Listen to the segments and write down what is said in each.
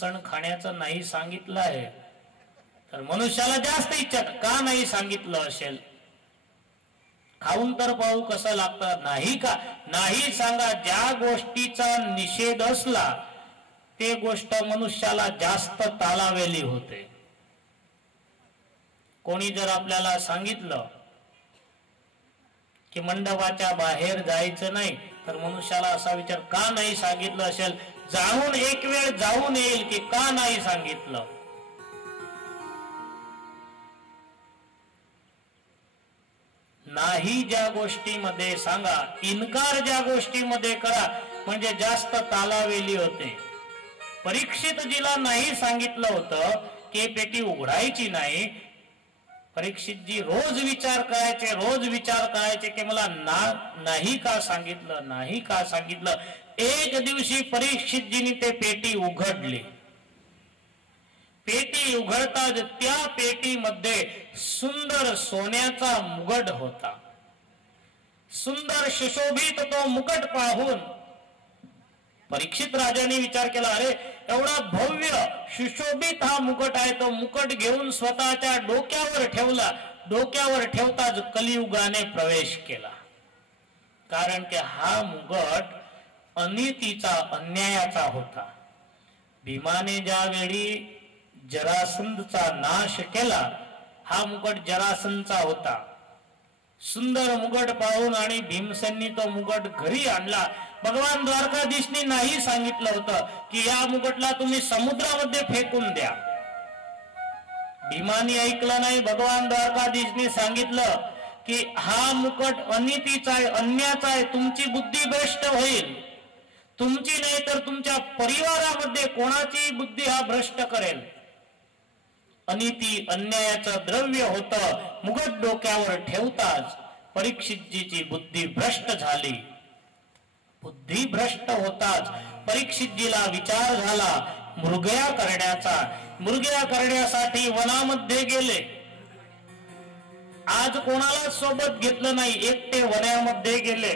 सण खाण्याचं नाही सांगितलं आहे, तर मनुष्याला जास्त इच्छा का नाही सांगितलं असेल? खाऊन तर पाहू कसं लागतं. नाही का नाही सांगा. ज्या गोष्टीचा निषेध असला ते गोष्ट मनुष्याला जास्त तालावेली होते. कोणी जर आपल्याला सांगितलं की मंडपाच्या बाहेर जायचं नाही, तर मनुष्याला असा विचार का नाही सांगितलं असेल? जाऊन एक वेळ जाऊन येईल की का नाही सांगितलं. नाही ज्या गोष्टीमध्ये सांगा, इन्कार ज्या गोष्टीमध्ये करा, म्हणजे जास्त तालावेली होते. परीक्षितजीला नाही सांगितलं होतं की पेटी उघडायची नाही. परीक्षितजी रोज विचार करायचे की मला नाही का सांगितलं, नाही का सांगितलं. एक दिवशी परीक्षितजीने ते पेटी उघडली. पेटी उघडताच त्या पेटीमध्ये सुंदर सोन्याचा मुकुट होता. सुंदर सुशोभित तो मुकुट पाहून परीक्षित राजाने विचार केला, अरे एवढा भव्य सुशोभित हा मुकुट आहे. तो मुकुट घेऊन स्वतःच्या डोक्यावर ठेवला. डोक्यावर ठेवताच कलियुगाने प्रवेश केला. कारण की हा मुकुट अनितीचा, अन्यायाचा होता. भीमाने ज्यावेळी जरासंधचा नाश केला, हा मुकुट जरासंधचा होता. सुंदर मुकुट पाहून आणि भीमसेननी तो मुकुट घरी आणला. भगवान द्वारकाधीशने नाही सांगितलं होतं की या मुकुटला तुम्ही समुद्रामध्ये फेकून द्या. भीमाने ऐकलं नाही. भगवान द्वारकाधीशने सांगितलं की हा मुकुट अनितीचा आहे, अन्याचा आहे. तुमची बुद्धी भ्रष्ट होईल. तुमची नाही तर तुमच्या परिवारामध्ये कोणाची बुद्धी हा भ्रष्ट करेल. अनिती अन्यायाचं द्रव्य होतं. मुकुट डोक्यावर ठेवताच परीक्षितजीची बुद्धी भ्रष्ट झाली. बुद्धी भ्रष्ट होताच परीक्षितजीला विचार झाला मृगया करण्याचा. मृगया करण्यासाठी वनामध्ये गेले. आज कोणाला सोबत घेतलं नाही, एकटे वनामध्ये गेले.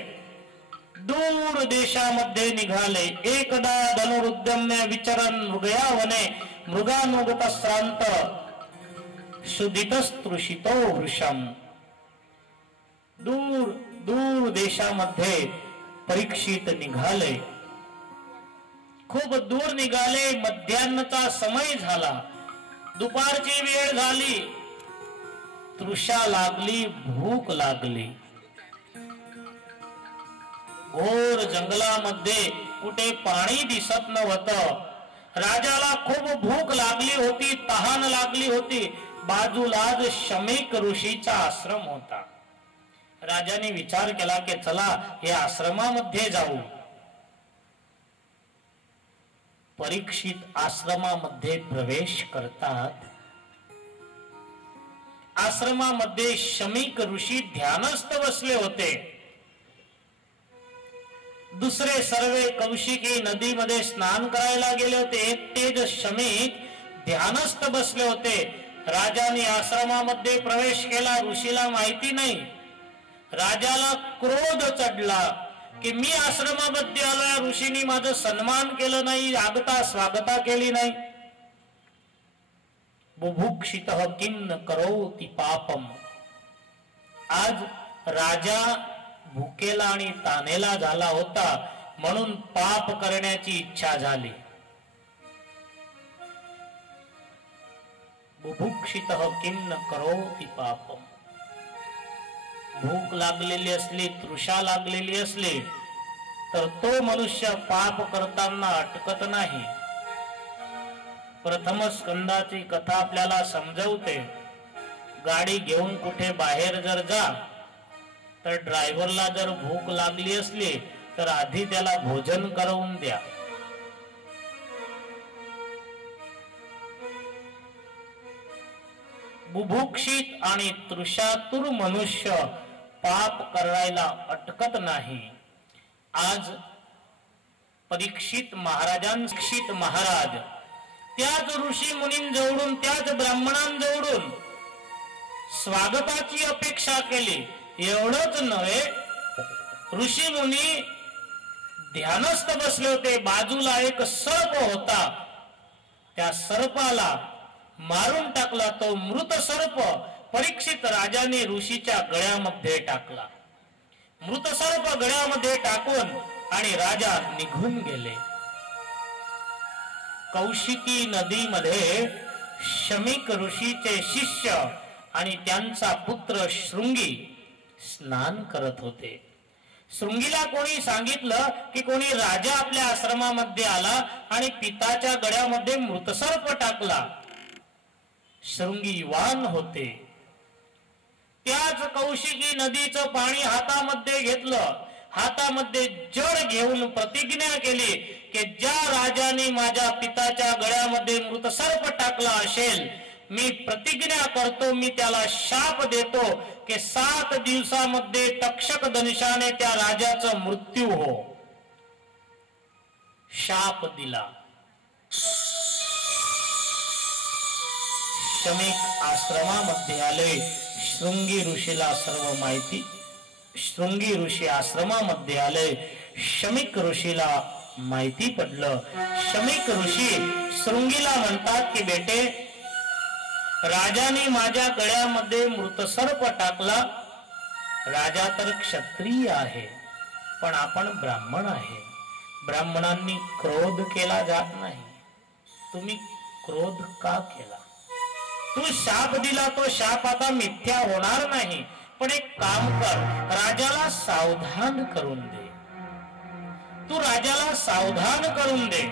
दूर देशामध्ये निघाले. एकदा धनुरुद्यम्य विचरण मृगया वने, मृगानुगत श्रांत सुदितस्तृषितो वृषम. दूर दूर देशामध्ये परीक्षित निघाले. खूप दूर निघाले. मध्यान्हचा समय झाला. दुपारची वेळ झाली. तृषा लागली, भूक लागली. घोर जंगलामध्ये कुठे पाणी दिसत नव्हतं. राजाला खूप भूक लागली होती, तहान लागली होती. बाजूलाच शमीक ऋषीचा आश्रम होता. राजाने विचार केला की चला या आश्रमामध्ये जाऊ. परीक्षित आश्रमामध्ये प्रवेश करतात. आश्रमामध्ये शमीक ऋषी ध्यानस्थ बसले होते. दुसरे सर्वे कौशिकी नदीमध्ये स्नान करायला गेले होते. एकटेच शमीक ध्यानस्थ बसले होते. राजाने आश्रमामध्ये प्रवेश केला. ऋषीला माहिती नाही. राजाला क्रोध चढला की मी आश्रमामध्ये आलोय, ऋषींनी माझं सन्मान केलं नाही, आगता स्वागता केली नाही. बुभुक्षितः किं न करोति पापम. आज राजा भुकेला आणि तानेला झाला होता, म्हणून पाप करण्याची इच्छा झाली. बुभुक्षितः किं न करोति पापम. भूक लागलेली असली, तृषा लागलेली असली तर तो मनुष्य पाप करताना अटकत नाही. प्रथम स्कंदाची कथा आपल्याला समजवते. गाडी घेऊन कुठे बाहेर जर जा तर ड्रायव्हरला जर भूक लागली असली तर आधी त्याला भोजन करून द्या. बुभुक्षित आणि तृषातुर मनुष्य पाप करायला अटकत नाही. आज परीक्षित महाराज त्याच ऋषी मुनींजवळून, त्याच ब्राह्मणांजवळून स्वागताची अपेक्षा केली. एवढंच नव्हे, ऋषी मुनी ध्यानस्थ बसले होते. बाजूला एक सर्प होता. त्या सर्पाला मारून टाकला. तो मृत सर्प परीक्षित राजाने ऋषीच्या गळ्यामध्ये टाकला. मृत सर्प गळ्यामध्ये टाकून आणि राजा निघून गेले. कौशिकी नदीमध्ये शमीक ऋषीचे शिष्य आणि त्यांचा पुत्र शृंगी स्नान करत होते. शृंगीला कोणी सांगितलं की कोणी राजा आपल्या आश्रमामध्ये आला आणि पिताच्या गळ्यामध्ये मृतसर्प टाकला. शृंगी वान होते. त्याच कौशिकी नदीचं पाणी हातामध्ये घेतलं. हातामध्ये जड घेऊन प्रतिज्ञा केली की ज्या राजाने माझ्या पिताच्या गळ्यामध्ये मृतसर्प टाकला असेल, मी प्रतिज्ञा करतो, मी त्याला शाप देतो की 7 दिवसामध्ये तक्षक दंशाने त्या राजाचा मृत्यू हो. शाप दिला. शमीक आश्रमामध्ये आले. शृंगी ऋषीला सर्व माहिती. शृंगी ऋषी आश्रमामध्ये आले. शमीक ऋषीला माहिती पडलं. शमीक ऋषी शृंगीला म्हणतात की बेटे, राजाने माझ्या गळ्यामध्ये मृतसर्प टाकला. राजा तर क्षत्रिय आहे, पण आपण ब्राह्मण आहे. ब्राह्मणांनी क्रोध केला जात नाही. तुम्ही क्रोध का केला? तू शाप दिला, तो शाप आता मिथ्या होणार नाही. पण एक काम कर, राजाला सावधान करून दे. तू राजाला सावधान करून दे.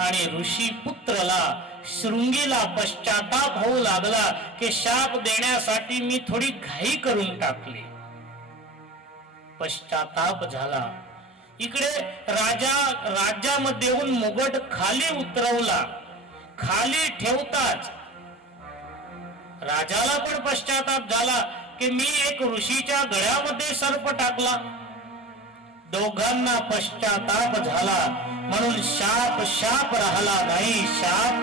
आणि ऋषी पुत्रला शृंगीला पश्चाताप होऊ लागला की शाप देण्यासाठी मी थोडी घाई करून टाकली. पश्चाताप झाला. इकडे राज्यामध्ये येऊन मुगट खाली उतरवला. खाली ठेवताच राजाला पण पश्चाताप झाला की मी एक ऋषीच्या गळ्यामध्ये सर्प टाकला. दोघांना पश्चाताप झाला. म्हणून शाप राहिला नाही, शाप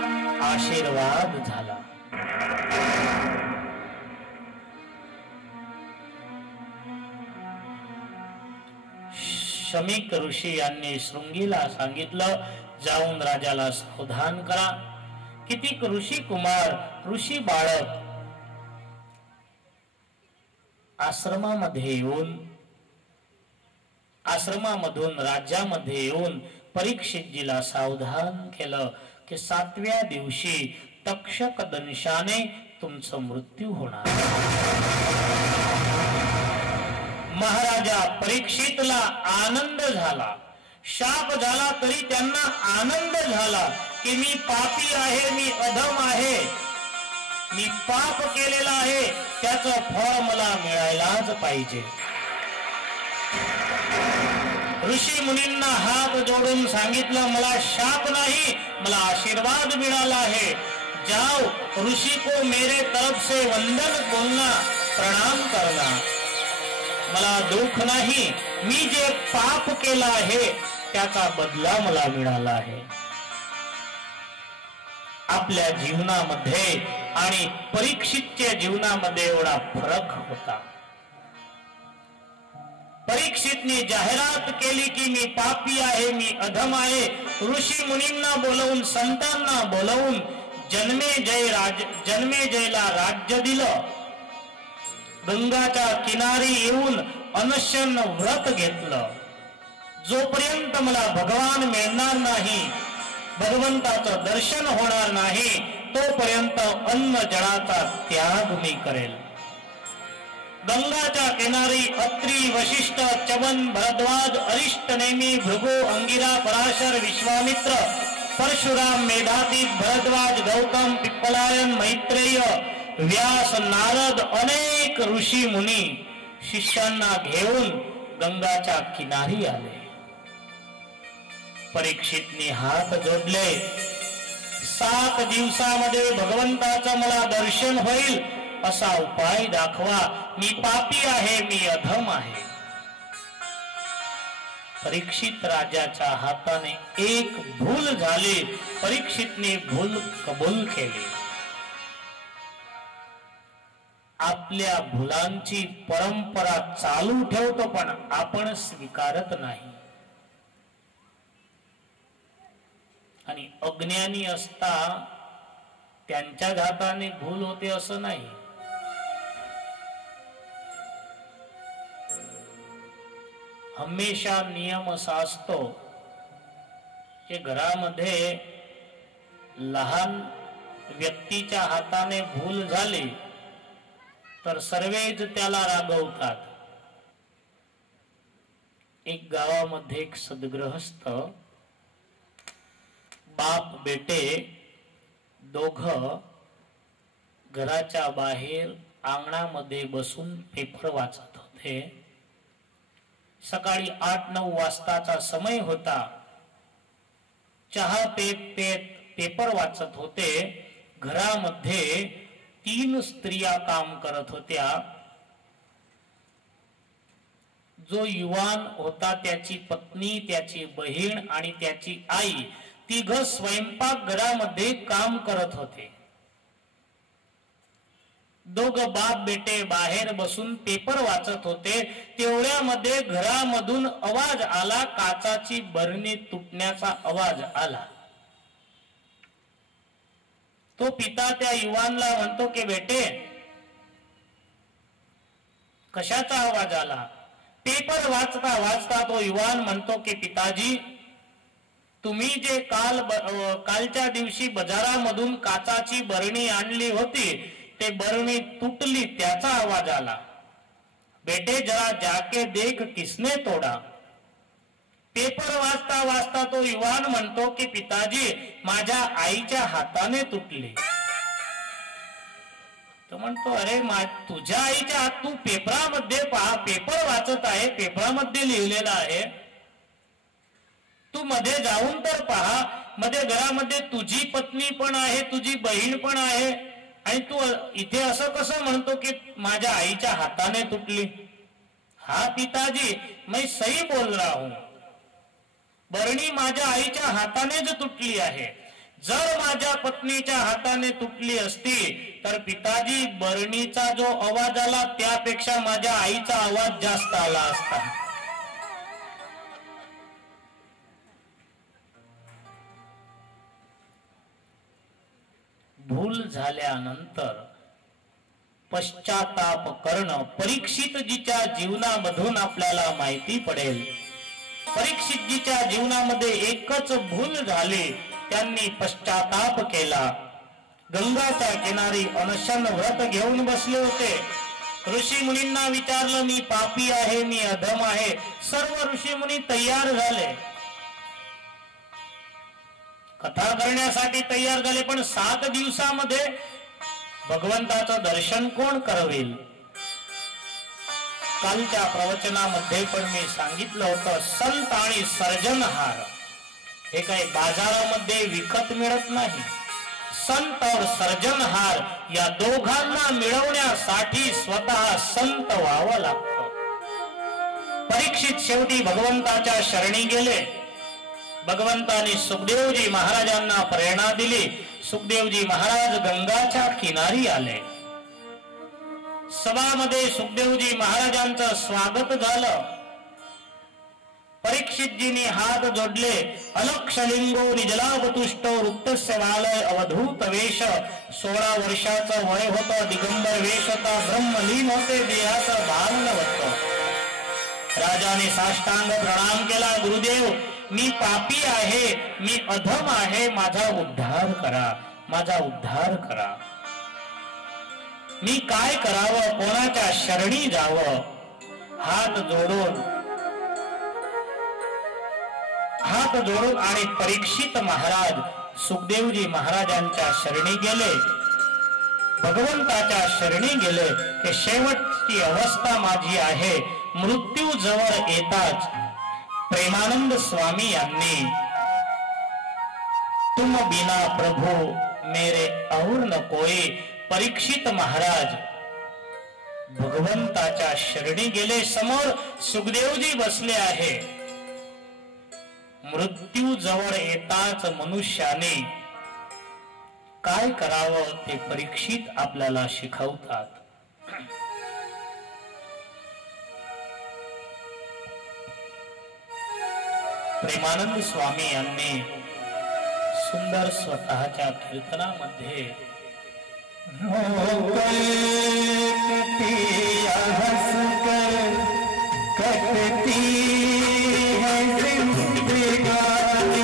आशीर्वाद झाला. शमीक ऋषी यांनी शृंगीला सांगितलं, जाऊन राजाला सावधान करा. कितीक ऋषी कुमार, ऋषी बाळक आश्रमामधून राज्यामध्ये येऊन परीक्षितजीला सावधान केलं की 7व्या दिवशी तक्षक दंशाने तुमचा मृत्यू होणार. महाराजा परीक्षितला आनंद झाला. शाप झाला तरी त्यांना आनंद झाला की मी पापी आहे, मी अधम आहे, मी पाप केलेला आहे, त्याचं फळ मला मिळायलाच पाहिजे. ऋषी मुनींना हात जोडून सांगितलं, मला शाप नाही, मला आशीर्वाद मिळाला है. जाओ, ऋषि को मेरे तरफ से वंदन बोलना, प्रणाम करना. मला दुःख नाही, मी जे पाप केला आहे त्याचा बदला मला मिळाला आहे. आपल्या जीवनामध्ये आणि परीक्षितच्या जीवनामध्ये एवढा फरक होता. परीक्षितने जाहिरात केली की मी पापी आहे, मी अधम आहे. ऋषी मुनींना बोलवून, संतांना बोलवून जन्मेजयला राज्य दिलं. गंगाच्या किनारी येऊन अनशन व्रत घेतलं. जोपर्यंत मला भगवान मिळणार नाही, भगवंताचं दर्शन होणार नाही, तोपर्यंत अन्न जळाचा त्याग मी करेल. गंगाच्या किनारी अत्रि, वशिष्ठ, चवन, भरद्वाज, अरिष्ट, नेमी, भृगु, अंगिरा, पराशर, विश्वामित्र, परशुराम, मेधातीत, भरद्वाज, गौतम, पिप्पलायन, मैत्रेय, व्यास, नारद, अनेक ऋषी मुनी शिष्यांना घेऊन गंगाच्या किनारी आले. परीक्षितने हात जोडले, 7 दिवसामध्ये भगवंताचं मला दर्शन होईल असा उपाय दाखवा. मी पापी आहे, मी अधम आहे. परीक्षित राजाच्या हाताने एक भूल झाली. परीक्षितने भूल कबूल केली. आपल्या भुलांची परंपरा चालू ठेवतो पण आपण स्वीकारत नाही. आणि अज्ञानी असता त्यांच्या घाताने भूल होते असं नाही. हमेशा नियम असा असतो की घरामध्ये लहान व्यक्तीच्या हाताने भूल झाली तर सर्वच त्याला रागवतात. एक गावामध्ये एक सद्गृहस्थ बाप बेटे दोघ घराच्या बाहेर अंगणामध्ये बसून पेपर वाचत होते. सकाळी 8-9 वाजताचा समय होता. चहा पेत पेपर वाचत होते. घरामध्ये 3 स्त्रिया काम करत होत्या. जो युवान होता त्याची पत्नी, त्याची बहीण आणि त्याची आई तिघ स्वयंपाक घरामध्ये काम करत होते. दोघ बाप बेटे बाहेर बसून पेपर वाचत होते. तेवढ्यामध्ये घरामधून आवाज आला, काचाची बरणी तुटण्याचा आवाज आला. तो पिता त्या युवानला म्हणतो की बेटे कशाचा आवाज आला? पेपर वाचता वाचता तो युवान म्हणतो की पिताजी तुम्ही जे कालच्या दिवशी बाजारामधून काचाची बरणी आणली होती ते बरणी तुटली त्याचा आवाज आला. बेटे जरा जाके देख किसने तोडा. पेपर वाचता वाचता तो युवान म्हणतो की पिताजी माझ्या आईच्या हाताने तुटली. तो म्हणतो अरे तुझ्या आईच्या हात, तू पेपरामध्ये पहा, पेपर वाचत आहे, पेपरामध्ये लिहिलेलं आहे. तू मध्ये जाऊन तर पहा, मध्ये घरामध्ये तुझी पत्नी पण आहे, तुझी बहीण पण आहे आणि तू इथे असं कसं म्हणतो की माझ्या आईच्या हाताने तुटली? हा पिताजी मैं सही बोल रहा हूं, बरणी माझ्या आईच्या हातानेच तुटली आहे. जर माझ्या पत्नीच्या हाताने तुटली असती तर पिताजी बरणीचा जो आवाज आला त्यापेक्षा माझ्या आईचा आवाज जास्त आला असता. भूल झाल्यानंतर पश्चाताप करणं परीक्षितजीच्या जीवनामधून आपल्याला माहिती पडेल. परीक्षितजीच्या जीवनामध्ये एकच भूल झाली, त्यांनी पश्चाताप केला. गंगाच्या किनारी अनशन व्रत घेऊन बसले होते. ऋषी मुनींना विचारलं मी पापी आहे, मी अधम आहे. सर्व ऋषी मुनी तयार झाले, कथा करण्यासाठी तयार झाले. पण 7 दिवसामध्ये भगवंताचं दर्शन कोण करवेल? कालच्या प्रवचनामध्ये पण मी सांगितलं होतं संत आणि सर्जनहार हे काही बाजारामध्ये विकत मिळत नाही. संत और सर्जनहार या दोघांना मिळवण्यासाठी स्वतः संत व्हावं लागतं. परीक्षित शेवटी भगवंताच्या शरणी गेले. भगवंताने सुखदेवजी महाराजांना प्रेरणा दिली. सुखदेवजी महाराज गंगाच्या किनारी आले. सभामध्ये सुखदेवजी महाराजांचं स्वागत झालं. परीक्षितजींनी हात जोडले. अलक्षलिंगो निजलावतुष्टो वृत्तस्य वालय अवधूत वेश. 16 वर्षाचं वय होतं. दिगंबर वेश होता. ब्रह्मलीन होते. देहाचं भान होतं. राजाने साष्टांग प्रणाम केला. गुरुदेव मी पापी आहे, मी अधम आहे, माझा उद्धार करा, माझा उद्धार करा. मी काय करावं, कोणाच्या शरणी जावं? हात जोडून आणि परीक्षित महाराज सुखदेवजी महाराजांच्या शरणी गेले. भगवंताच्या शरणी गेले की शेवटची अवस्था माझी आहे. मृत्यू जवळ येताच प्रेमानंद स्वामी यांनी तुम बिना प्रभु मेरे और न कोई. परीक्षित महाराज भगवंताच्या शरणी गेले. समोर सुखदेवजी बसले आहे. मृत्यू जवळ येताच मनुष्याने काय करावं ते परीक्षित आपल्याला शिकवतात. प्रेमानंद स्वामी यांनी सुंदर स्वतःच्या कीर्तनामध्ये कटती है जिंदगानी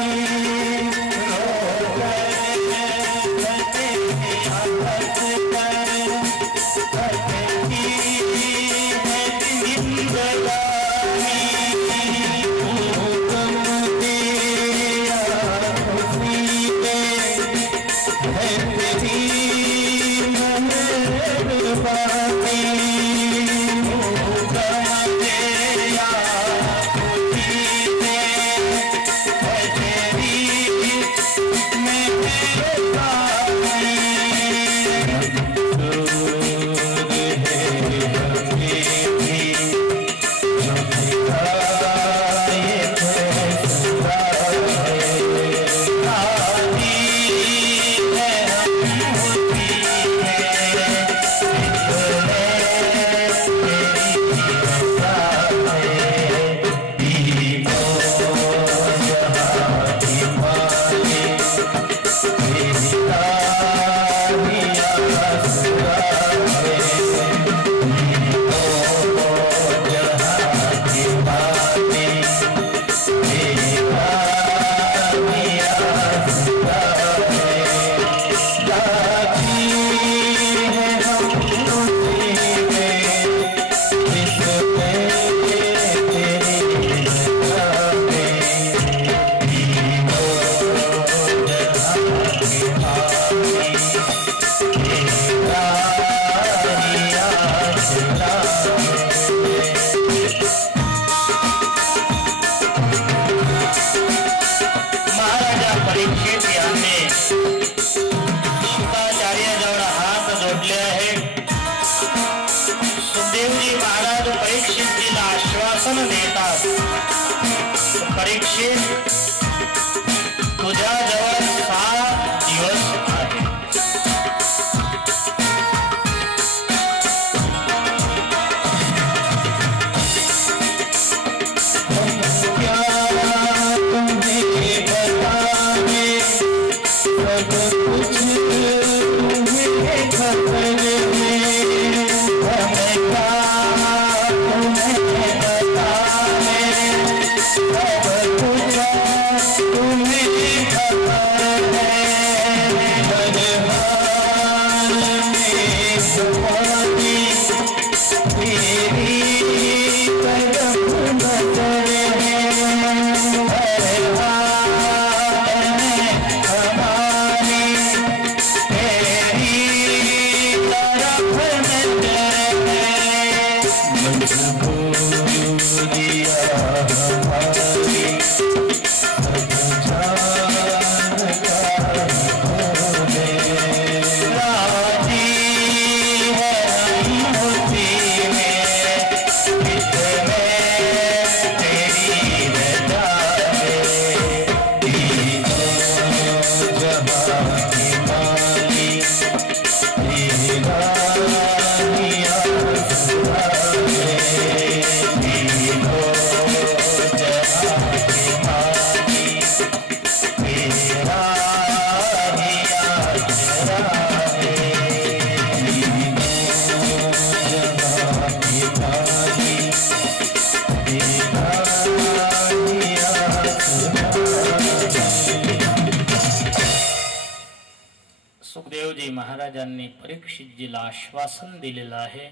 सुखदेवजी महाराजांनी परीक्षितजीला आश्वासन दिलेलं आहे.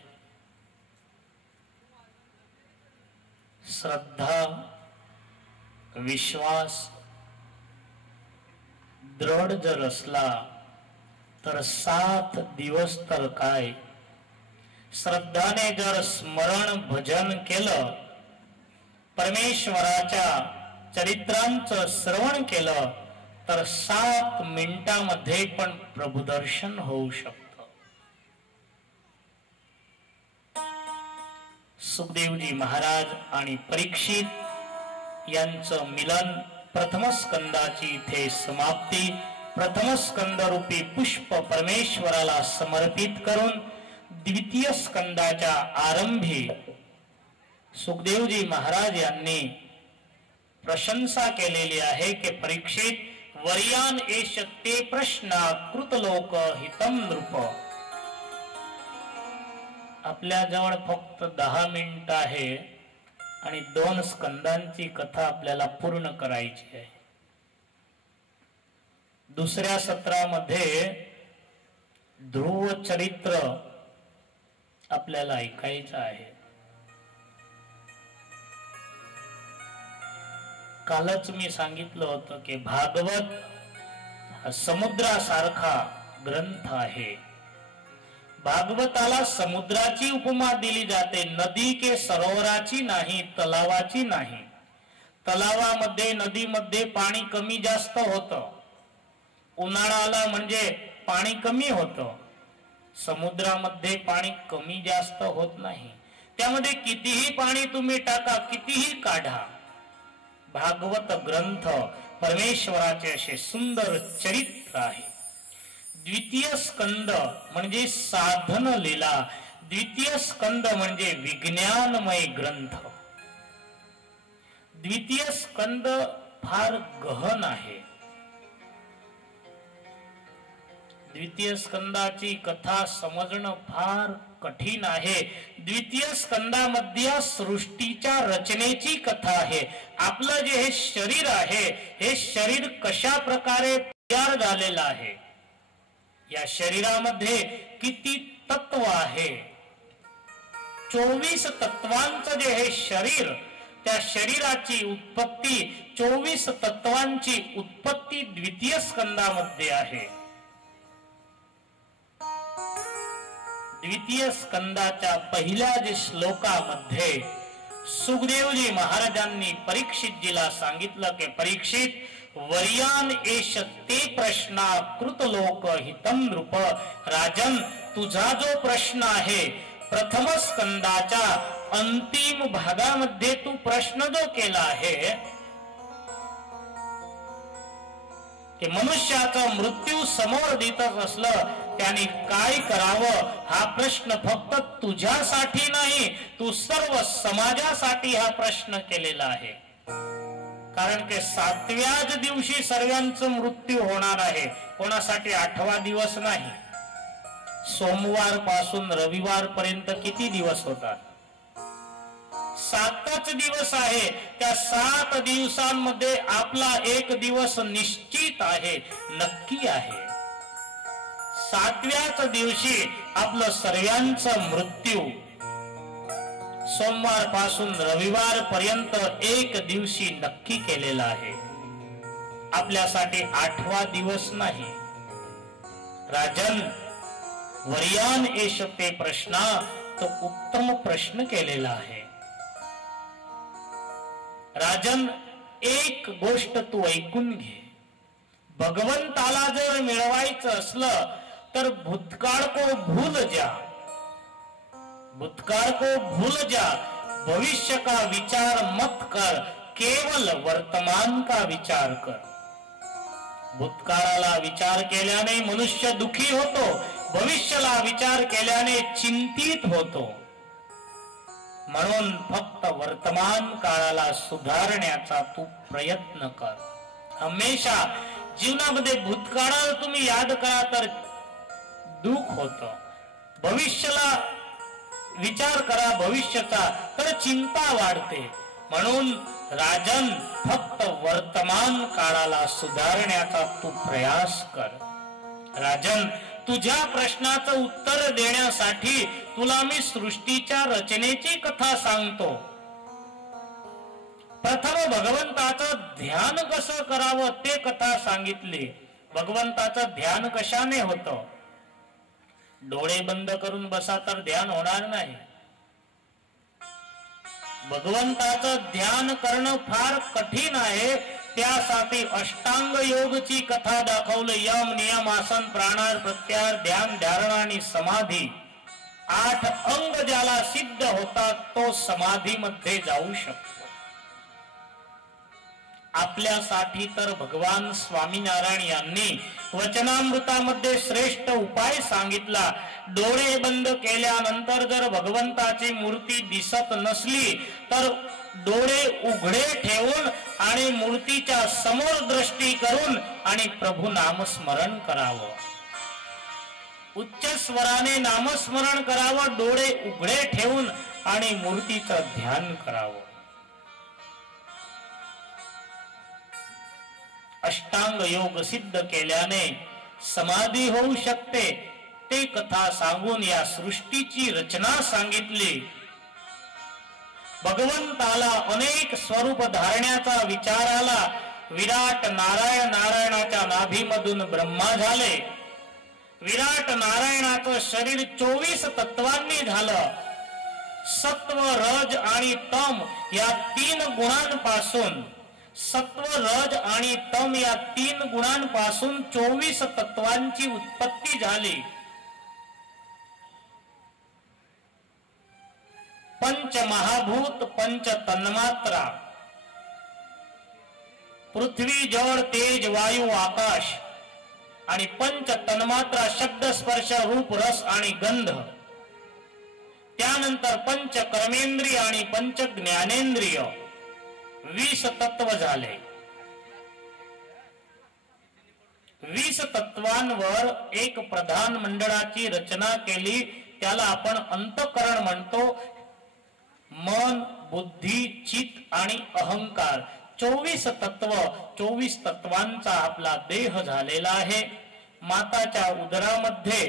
श्रद्धा, विश्वास दृढ जर असला तर 7 दिवस तर काय, श्रद्धाने जर स्मरण भजन केलं, परमेश्वराच्या चरित्रांचं श्रवण केलं तर 7 मिनिटांमध्ये पण प्रभुदर्शन होऊ शकतं. सुखदेवजी महाराज आणि परीक्षित यांचं मिलन, प्रथम स्कंदाची इथे समाप्ती. प्रथम स्कंद रूपी पुष्प परमेश्वराला समर्पित करून द्वितीय स्कंदाच्या आरंभी सुखदेवजी महाराज यांनी प्रशंसा केलेली आहे की परीक्षित वर्यान एष ते प्रश्ना कृतलोक हितम नृप. आपल्या जवळ फक्त 10 मिनिट आहे आणि 2 स्कंदांची कथा आपल्याला पूर्ण करायची आहे. दुसऱ्या सत्रामध्ये ध्रुव चरित्र आपल्याला ऐकायचं आहे. कालच मी सांगितलं होतं की भागवत हा समुद्रासारखा ग्रंथ आहे. भागवताला समुद्राची उपमा दिली जाते. नदी के सरोवराची नाही, तलावाची नाही. तलावामध्ये नदीमध्ये पाणी कमी जास्त होतं. उन्हाळा आला म्हणजे पाणी कमी होतं. समुद्रामध्ये पाणी कमी जास्त होत नाही. त्यामध्ये कितीही पाणी तुम्ही टाका, कितीही काढा. भागवत ग्रंथ परमेश्वराचे असे सुंदर चरित्र आहे. द्वितीय स्कंद म्हणजे साधन लीला. द्वितीय स्कंद म्हणजे विज्ञानमय ग्रंथ. द्वितीय स्कंद फार गहन आहे. द्वितीय स्कंदाची कथा समजणं फार कठीण आहे. द्वितीय स्कंदामध्ये सृष्टीच्या रचनेची कथा आहे. आपलं जे हे शरीर आहे, हे शरीर कशा प्रकारे तयार झालेलं आहे, या शरीरामध्ये किती तत्व आहे. 24 तत्वांचं जे हे शरीर, त्या शरीराची उत्पत्ती, 24 तत्वांची उत्पत्ती द्वितीय स्कंदामध्ये आहे. द्वितीय स्कंदाच्या पहिल्या जे श्लोकामध्ये सुखदेवजी महाराजांनी परीक्षितजीला सांगितलं की परीक्षित, वर्यान एष ते प्रश्ना कृतलोक हितम नृप. राजन, तुझा जो प्रश्न आहे प्रथम स्कंदाच्या अंतिम भागामध्ये तू प्रश्न जो केला आहे की मनुष्याचं मृत्यू समोर दिसत असलं त्याने काय करावं, हा प्रश्न फक्त तुझ्यासाठी नाही, तू सर्व समाजासाठी हा प्रश्न केलेला आहे. कारण की 7व्याच दिवशी सर्वांचं मृत्यू होणार आहे. कोणासाठी 8वा दिवस नाही. सोमवार पासून रविवार पर्यंत किती दिवस होतात? 7च दिवस आहे. त्या 7 दिवसांमध्ये आपला एक दिवस निश्चित आहे, नक्की आहे. 7व्याच दिवशी आपलं सर्वांचं मृत्यू सोमवार पासून रविवार पर्यंत एक दिवशी नक्की केलेला आहे. आपल्यासाठी 8वा दिवस नाही. राजन, वर्यान एष ते प्रश्ना, तो उत्तम प्रश्न केलेला आहे. राजन, एक गोष्ट तू ऐकून घे. भगवंताला जर मिळवायचं असलं तर भूतकाळ को भूल जा. भूतकाळ को भूल जा. भविष्य का विचार मत कर, केवल वर्तमान का विचार कर. भूतकाळाला विचार केल्याने मनुष्य दुखी होतो. भविष्याला विचार केल्याने चिंतित होतो. म्हणून फक्त वर्तमान काळाला सुधारण्याचा तू प्रयत्न कर. हमेशा जीवनामध्ये भूतकाळाला तुम्ही याद करा तर दुःख होतं. भविष्याला विचार करा भविष्याचा तर चिंता वाढते. म्हणून राजन, फक्त वर्तमान काळाला सुधारण्याचा तू प्रयास कर. राजन, तुझ्या प्रश्नाचं उत्तर देण्यासाठी तुला मी सृष्टीच्या रचनेची कथा सांगतो. प्रथम भगवंताचं ध्यान कसं करावं ते कथा सांगितली. भगवंताचं ध्यान कशाने होतं? डोळे बंद करून बसा तर ध्यान होणार नाही. भगवंताचं ध्यान करणं फार कठीण आहे. त्यासाठी अष्टांग योगची कथा दाखवलं. यम, नियम, आसन, प्राणायाम, प्रत्याहार, ध्यान, धारणा आणि समाधी. 8 अंग ज्याला सिद्ध होतात तो समाधीमध्ये जाऊ शकतो. आपल्यासाठी तर भगवान स्वामीनारायण यांनी वचनामृतामध्ये श्रेष्ठ उपाय सांगितला. डोळे बंद केल्यानंतर जर भगवंताची मूर्ती दिसत नसली तर डोळे उघडे ठेवून आणि मूर्तीच्या समोर दृष्टी करून आणि प्रभू नामस्मरण करावं. उच्च स्वराने नामस्मरण करावं, डोळे उघडे ठेवून आणि मूर्तीचं ध्यान करावं. अष्टांग योग सिद्ध केल्याने समाधी होऊ शकते, ते कथा सांगून या सृष्टीची रचना सांगितली. भगवंताला अनेक स्वरूप धारण्याचा विचार आला. विराट नारायण, नारायणाच्या नाभीमधून ब्रह्मा झाले. विराट नारायणाचं शरीर 24 तत्वांनी झालं. सत्व, रज आणि तम या 3 गुणांपासून, सत्व, रज आणि तम या 3 गुणांपासून 24 तत्वांची उत्पत्ती झाली. पंच महाभूत, पंच तन्मात्रा, पृथ्वी, जळ, तेज, वायू, आकाश आणि पंच तन्मात्रा शब्द, स्पर्श, रूप, रस आणि गंध. त्यानंतर पंच कर्मेंद्रिय आणि पंच ज्ञानेंद्रिय 20 तत्व झाले. 20 तत्वांवर एक प्रधान मंडळाची रचना केली. त्याला आपण अंतःकरण म्हणतो. मन, बुद्धी, चित्त आणि अहंकार 24 तत्व, 24 तत्वांचा आपला देह झालेला आहे. माताच्या उदरामध्ये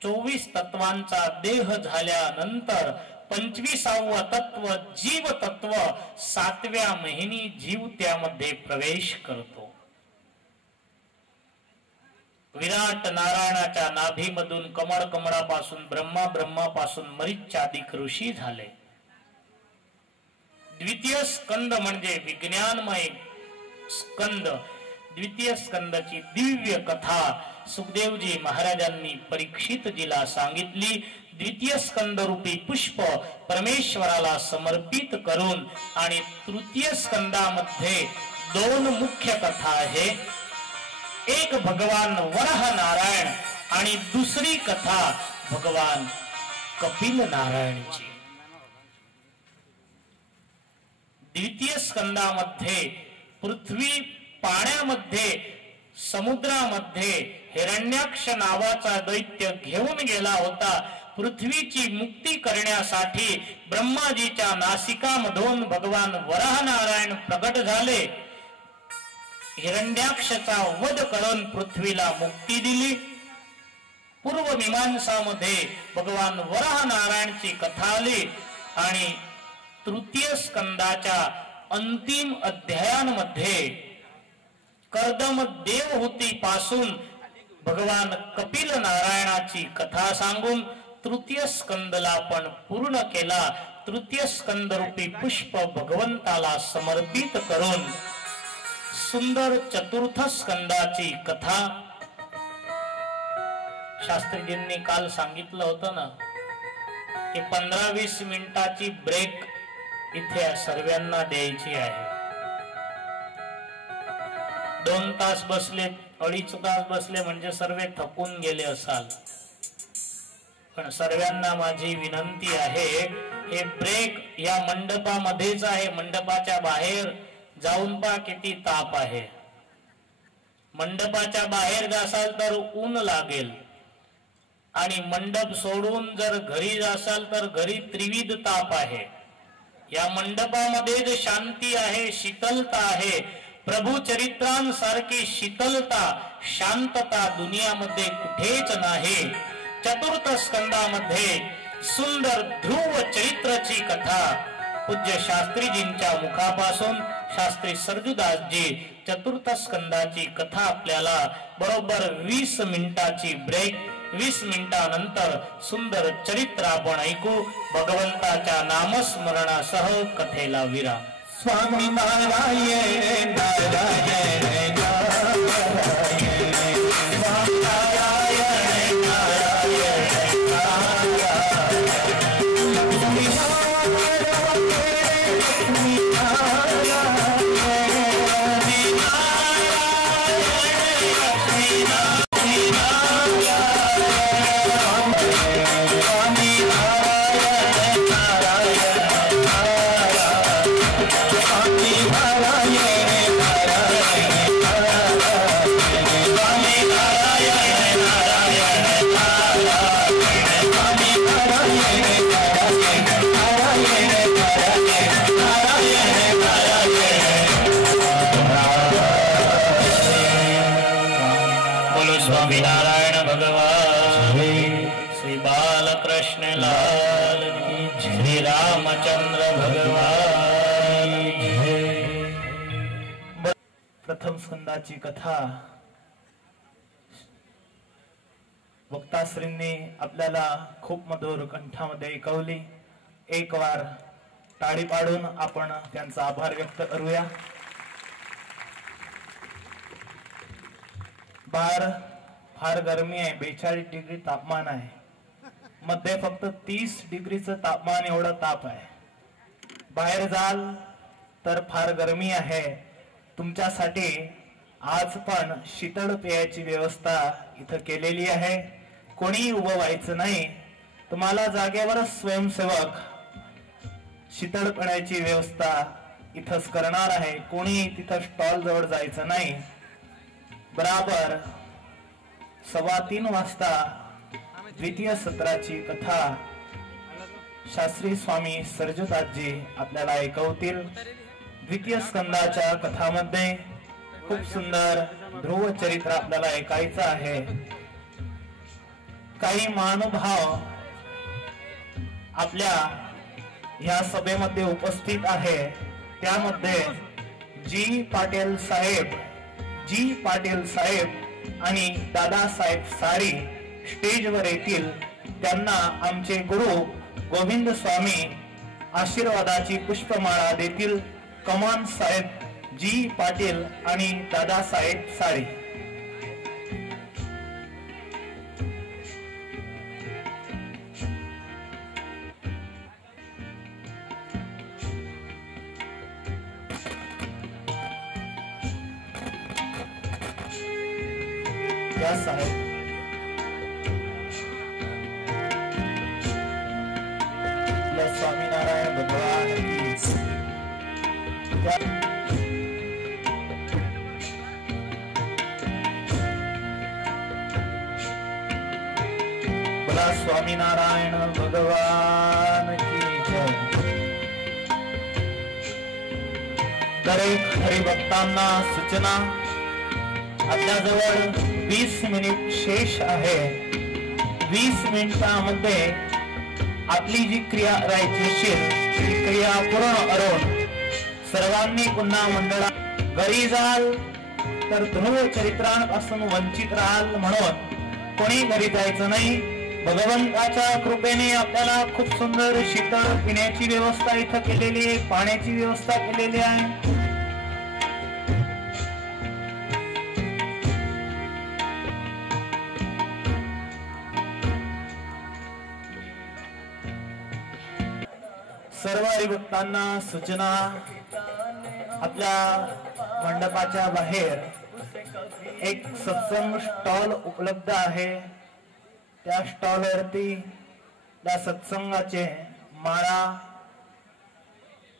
24 तत्वांचा देह झाल्यानंतर 25वा तत्व जीव तत्व 7व्या महिनी जीव त्यामध्ये प्रवेश करतो. विराट नारायणाच्या नाभीमधून कमळ, कमळापासून ब्रह्मा, ब्रह्मापासून मरीच्यादिक ऋषी झाले. द्वितीय स्कंद म्हणजे विज्ञानमय स्कंद. द्वितीय स्कंदाची दिव्य कथा सुखदेवजी महाराजांनी परीक्षितजीला सांगितली. द्वितीय स्कंद रूपी पुष्प परमेश्वराला समर्पित करून आणि तृतीय स्कंदामध्ये 2 मुख्य कथा आहे. एक भगवान वराह नारायण आणि दुसरी कथा भगवान कपिल नारायणची. द्वितीय स्कंदामध्ये पृथ्वी पाण्यामध्ये, समुद्रामध्ये हिरण्याक्ष नावाचा दैत्य घेऊन गेला होता. पृथ्वीची मुक्ती करण्यासाठी ब्रह्माजीच्या नासिकामधून भगवान वराह नारायण प्रकट झाले. हिरण्याक्षचा वध करून पृथ्वीला मुक्ती दिली. पूर्व मीमांसामध्ये भगवान वराह नारायणची कथा आली आणि तृतीय स्कंदाच्या अंतिम अध्यायांमध्ये कर्दम देवहूती पासून भगवान कपिल नारायणाची कथा सांगून तृतीय स्कंदला आपण पूर्ण केला. तृतीय स्कंद रूपी पुष्प भगवंताला समर्पित करून सुंदर चतुर्थ स्कंदाची कथा शास्त्रीजींनी काल सांगितलं होतं ना की 15-20 मिनिटाची ब्रेक इथे सर्वांना द्यायची आहे. 2 तास बसले, 2.5 तास बसले म्हणजे सर्व थकून गेले असाल. पण सर्वांना माझी विनंती आहे, हे ब्रेक या मंडपामध्येच आहे. मंडपाच्या बाहेर जाऊन पहा किती ताप आहे. मंडपाच्या बाहेर जासाल तर ऊन लागेल आणि मंडप सोडून जर घरी जासाल तर घरी त्रिविध ताप आहे. या मंडपामध्ये शांती आहे, शीतलता आहे. प्रभू चरित्रांसारखी शीतलता, शांतता दुनियामध्ये कुठेच नाही. चतुर्थ स्कंदामध्ये सुंदर ध्रुव चरित्राची कथा पूज्य शास्त्रीजींच्या मुखापासून शास्त्री सरजूदासजी चतुर्थ स्कंदाची कथा आपल्याला बरोबर 20 मिनिटाची ब्रेक. 20 मिनिटानंतर सुंदर चरित्र आपण ऐकू. भगवंताच्या नामस्मरणासह कथेला विराम. स्वामी नारायण नारायण नारायण बालकृष्ण लाल की श्री रामचंद्र भगवान जय। प्रथम स्कंदाची कथा वक्ताश्रींनी आपल्याला खूप मधुर कंठामध्ये ऐकवली. एक वार टाळी पाडून आपण त्यांचा आभार व्यक्त करूया. बाहेर फार गरमी आहे, 42 डिग्री तापमान आहे. मध्ये फक्त 30 डिग्रीचं तापमान एवढं ताप आहे. बाहेर जाल तर फार गरमी आहे. तुमच्यासाठी आज पण शीतळ पेयाची व्यवस्था इथं केलेली आहे. कोणी उभं व्हायचं नाही. तुम्हाला जागेवर स्वयंसेवक शीतळ पाण्याची व्यवस्था इथंच करणार आहे. कोणी तिथं स्टॉल जवळ जायचं नाही. बराबर 2:15 वाजता द्वितीय सत्राची कथा शास्त्री स्वामी सर्जुदासजी आपल्याला ऐकवतील. द्वितीय स्कंदाच्या कथामध्ये खूप सुंदर ध्रुव चरित्र आपल्याला ऐकायचं आहे. काही महानुभाव आपल्या ह्या सभेमध्ये उपस्थित आहे. त्यामध्ये जी पाटील साहेब आणि दादासाहेब सारी स्टेजवर येतील. त्यांना आमचे गुरु गोविंद स्वामी आशीर्वादाची पुष्पमाळा देतील. कमान साहेब जी पाटील आणि दादासाहेब सारी. साहेब स्वामीनारायण भगवान बोला. स्वामीनारायण भगवान की जय. दरेक हरिभक्तांना सूचना, आपल्याजवळ 20 मिनिट शेष आहे. 20 मिनिटांमध्ये आपली जी क्रिया राहायची ती क्रिया पूर्ण करून सर्वांनी पुन्हा मंडळा घरी जाल तर ध्रुव चरित्रांपासून वंचित राहाल. म्हणून कोणी घरी जायचं नाही. भगवंताच्या कृपेने आपल्याला खूप सुंदर शीतळ पिण्याची व्यवस्था इथं केलेली आहे. पाण्याची व्यवस्था केलेली आहे. सर्व हरिभक्तांना सूचना, आपल्या मंडपाच्या बाहेर एक सत्संग स्टॉल उपलब्ध आहे. त्या स्टॉलवरती त्या सत्संगाचे माळा,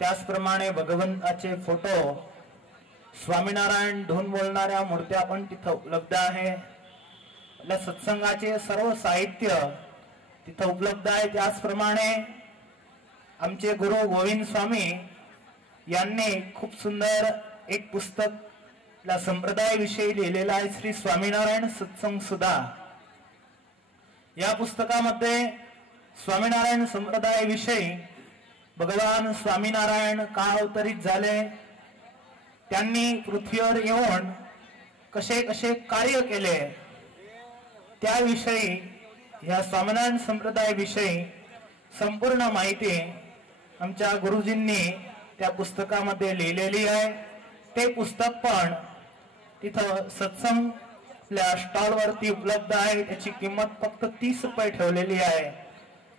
त्याचप्रमाणे भगवंताचे फोटो, स्वामीनारायण धून बोलणाऱ्या मूर्त्या पण तिथं उपलब्ध आहे. आपल्या सत्संगाचे सर्व साहित्य तिथं उपलब्ध आहे. त्याचप्रमाणे आमचे गुरु गोविंद स्वामी यांनी खूप सुंदर एक पुस्तक संप्रदाय विषयी लिहिलेलं आहे. श्री स्वामीनारायण सत्संग सुधा. या पुस्तकामध्ये स्वामीनारायण संप्रदाय विषयी भगवान स्वामीनारायण का अवतरित झाले, त्यांनी पृथ्वीवर येऊन कसे कसे कार्य केले, त्याविषयी या स्वामीनारायण संप्रदाय विषयी संपूर्ण माहिती आमच्या गुरुजींनी त्या पुस्तकामध्ये लिहिलेली आहे. ते पुस्तक पण तिथं सत्संग स्टॉल वरती उपलब्ध आहे. त्याची किंमत फक्त 30 रुपये ठेवलेली आहे.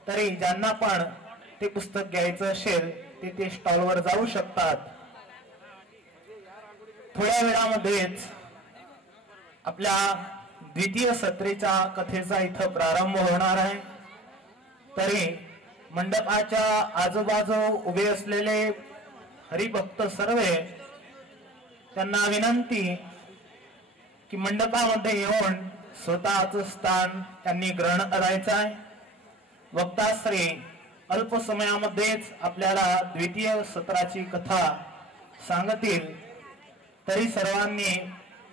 तरी ज्यांना पण ते पुस्तक घ्यायचं असेल ते स्टॉल वर जाऊ शकतात. थोड्या वेळामध्येच आपल्या द्वितीय सत्रेच्या कथेचा इथं प्रारंभ होणार आहे. तरी मंडपाच्या आजूबाजू उभे असलेले हरिभक्त सर्व त्यांना विनंती की मंडपामध्ये येऊन स्वतःचं स्थान त्यांनी ग्रहण करायचं आहे. वक्ताश्री अल्प समयामध्येच आपल्याला द्वितीय सत्राची कथा सांगतील. तरी सर्वांनी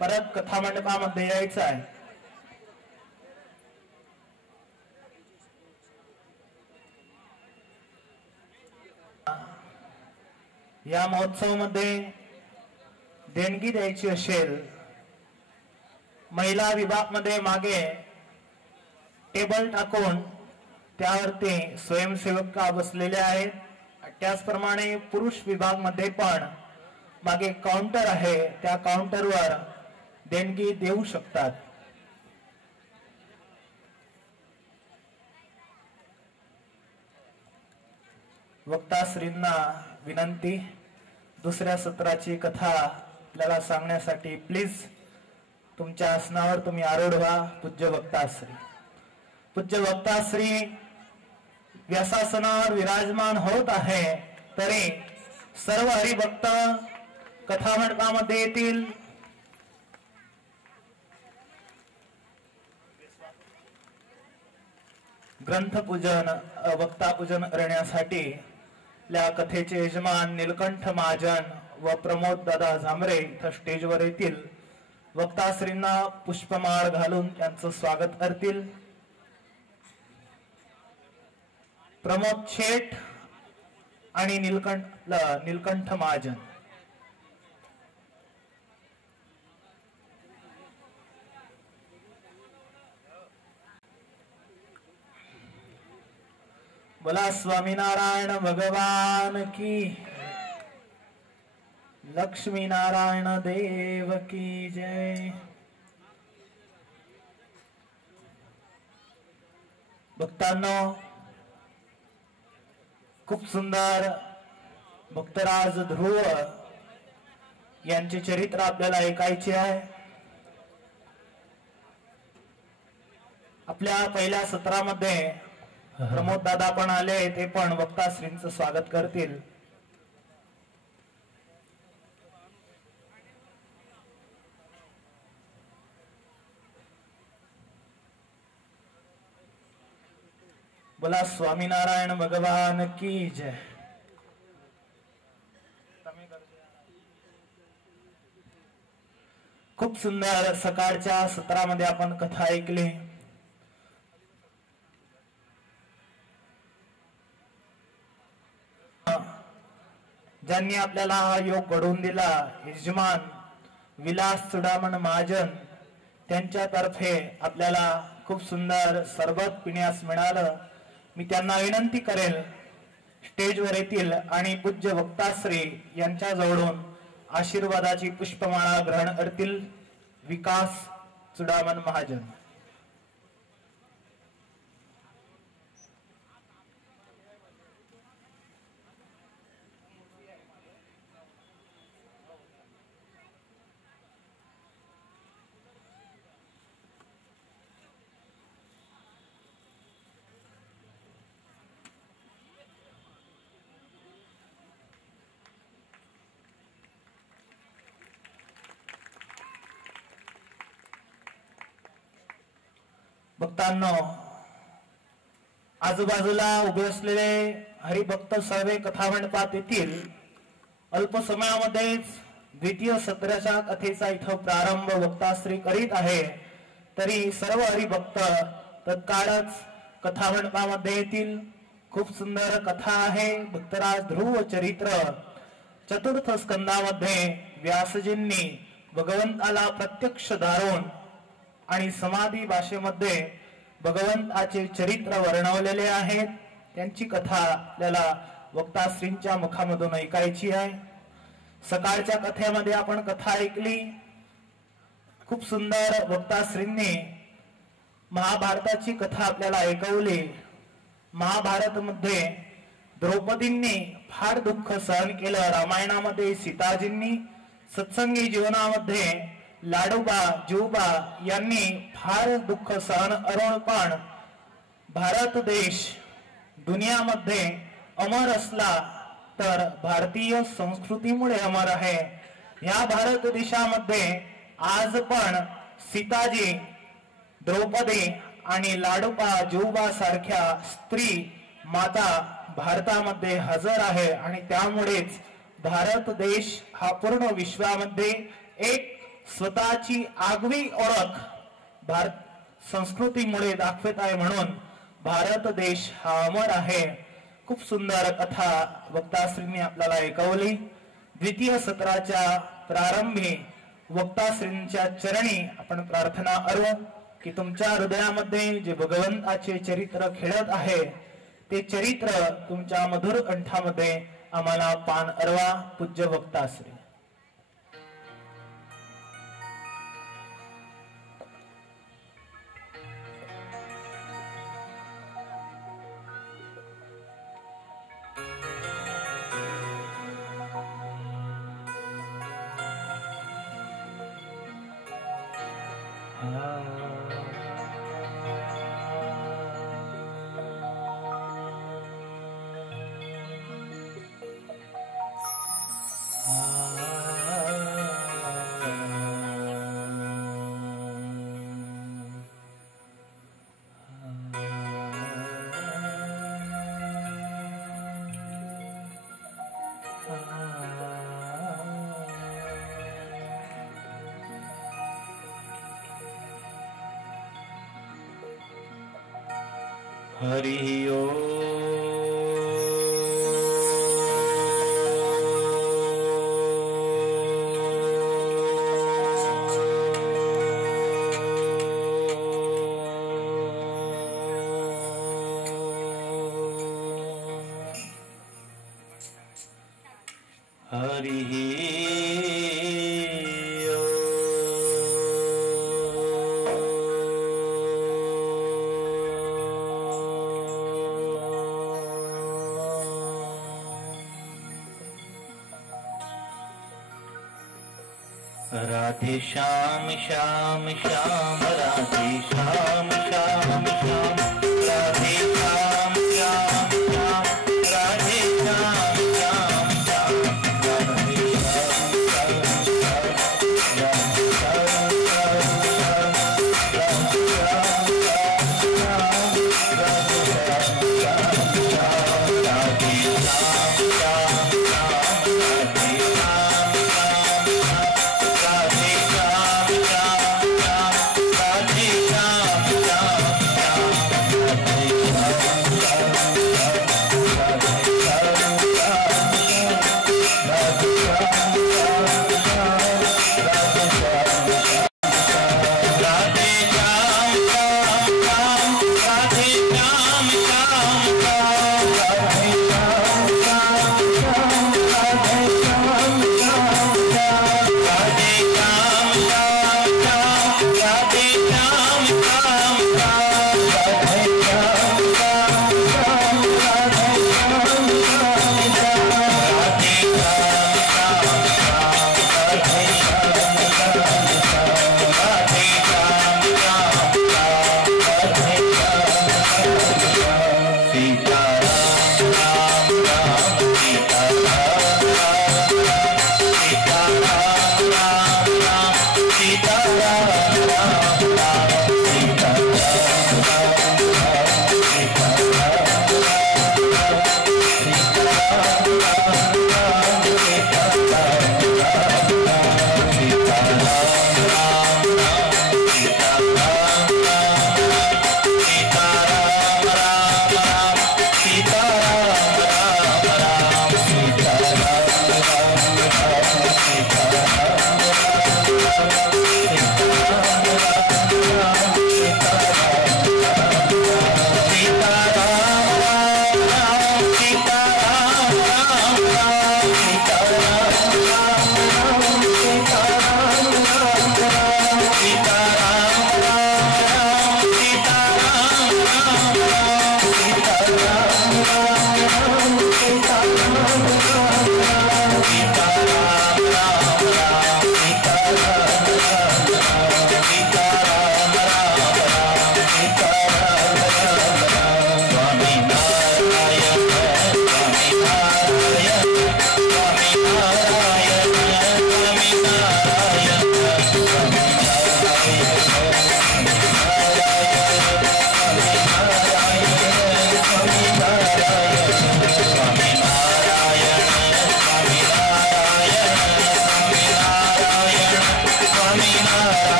परत कथा मंडपामध्ये यायचं आहे. या महोत्सवामध्ये देणगी द्यायची असेल, महिला विभागामध्ये मागे टेबल टाकून त्यावरती स्वयंसेवक बसलेले आहेत. त्याचप्रमाणे पुरुष विभाग मध्ये पण मागे काउंटर आहे, त्या काउंटरवर देणगी देऊ शकतात. वक्ताश्रींना विनंती, दुसऱ्या सत्राची कथा आपल्याला सांगण्यासाठी प्लीज तुमच्या आसनावर तुम्ही आरूढ व्हा. पूज्य वक्ताश्री, पूज्य वक्ताश्री व्यासासनावर विराजमान होत आहे, तरी सर्व हरिभक्त कथा मंडपामध्ये येतील. ग्रंथपूजन वक्तापूजन करण्यासाठी या कथेचे यजमान नीलकंठ महाजन व प्रमोद दादा झांबरे इथं स्टेजवर येतील. वक्ताश्रींना पुष्पमाळ घालून त्यांचं स्वागत करतील. प्रमोद शेठ आणि नीलकंठ महाजन. बोला स्वामीनारायण भगवान की, लक्ष्मी नारायण देव की जय. भक्तांनो, खूप सुंदर भक्तराज ध्रुव यांचे चरित्र आपल्याला ऐकायचे आहे. आपल्या पहिल्या सत्रामध्ये प्रमोद दादा पण आले, ते पण वक्ताश्रींचं स्वागत करतील. बोला स्वामीनारायण भगवान की जय. खूप सुंदर सकाळच्या सत्रामध्ये आपण कथा ऐकली. ज्यांनी आपल्याला हा योग घडवून दिला, यजमान विलास चुडामण महाजन, त्यांच्यातर्फे आपल्याला खूप सुंदर सरबत पिण्यास मिळालं. मी त्यांना विनंती करेल स्टेजवर येतील आणि पूज्य वक्ताश्री यांच्या जवळून आशीर्वादाची पुष्पमाळा ग्रहण करतील. विकास चुडामण महाजन. भक्तांनो, आजूबाजूला उभे असलेले हरिभक्त सर्व कथा मंडपात येतील. अल्प समयामध्येच द्वितीय सत्राच्या कथेचा इथं प्रारंभ वक्ताश्री करीत आहे, तरी सर्व हरिभक्त तत्काळच कथा मंडपामध्ये येतील. खूप सुंदर कथा आहे. भक्तराज ध्रुव चरित्र. चतुर्थ स्कंदामध्ये व्यासजींनी भगवंताला प्रत्यक्ष धारून आणि समाधी भाषेमध्ये भगवंताचे चरित्र वर्णवलेले आहेत. त्यांची कथा आपल्याला वक्ताश्रींच्या मुखामधून ऐकायची आहे. सकाळच्या कथेमध्ये आपण कथा ऐकली. खूप सुंदर वक्ताश्रींनी महाभारताची कथा आपल्याला ऐकवली. महाभारत मध्ये द्रौपदींनी फार दुःख सहन केलं. रामायणामध्ये सीताजींनी, सत्संगी जीवनामध्ये लाडोबा जीवबा यांनी फार दुःख सहन करून पण भारत देश दुनियामध्ये अमर असला तर भारतीय संस्कृतीमुळे अमर आहे. या भारत देशामध्ये आज पण सीताजी, द्रौपदी आणि लाडोबा जीवबा सारख्या स्त्री माता भारतामध्ये हजर आहे आणि त्यामुळेच भारत देश हा पूर्ण विश्वामध्ये एक स्वतःची आगवी ओळख भारत संस्कृतीमुळे दाखवत आहे. म्हणून भारत देश हा अमर आहे. खूप सुंदर कथा वक्ताश्रींनी आपल्याला ऐकवली. द्वितीय सत्राच्या प्रारंभी वक्ताश्रींच्या चरणी आपण प्रार्थना करू की तुमच्या हृदयामध्ये जे भगवंताचे चरित्र खेळत आहे ते चरित्र तुमच्या मधुर कंठामध्ये आम्हाला पान अरवा. पूज्य वक्ताश्री. हरि ओम. हरि राधे श्याम श्याम श्याम राधे श्याम श्याम श्याम राधे श्याम श्याम श्याम राधे श्याम श्याम श्याम राधे सीता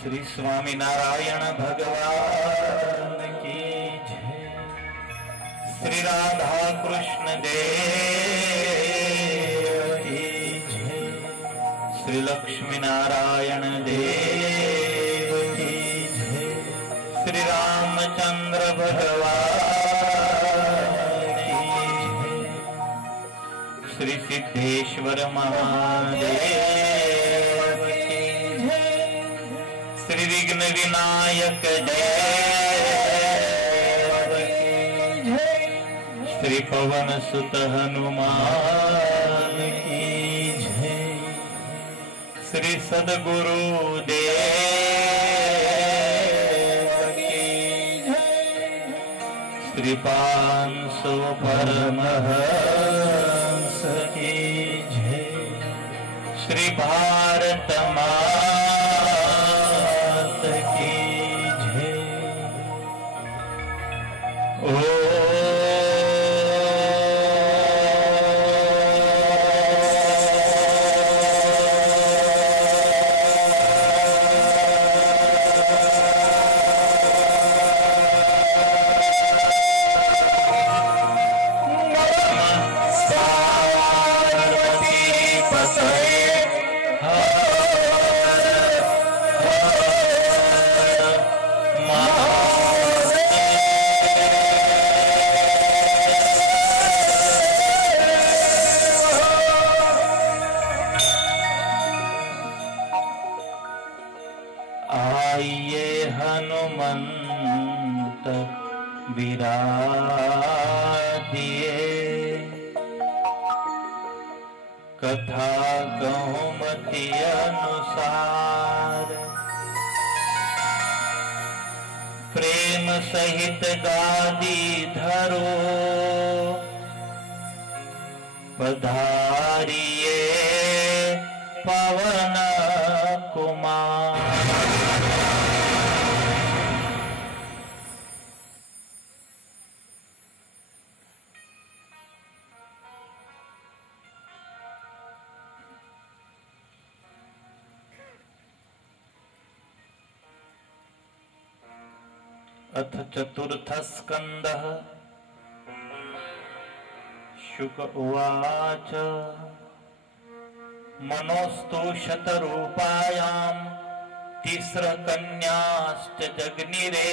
श्री स्वामीनारायण भगवान की जय। श्री राधा कृष्ण देव की जय। श्री लक्ष्मी नारायण देव की जय। श्री रामचंद्र भगवान की जय। श्री सिद्धेश्वर महादेव की जय। श्री विघ्न विनायक देव की जय। श्री पवन सुत हनुमान की जय। श्री सद्गुरु देव की जय। श्री 500 परमहंस की जय। श्री भारत मात की जय। ओ आइए हनुमंत विराजिए। कथा कहूँ मति अनुसार। प्रेम सहित गादी धरो। पधारिए पवन कुमार। अथ चतुर्थ स्कंदः। शुक उवाच मनोस्तु शतरूपायां तिस्रकन्याश्च जग्निरे।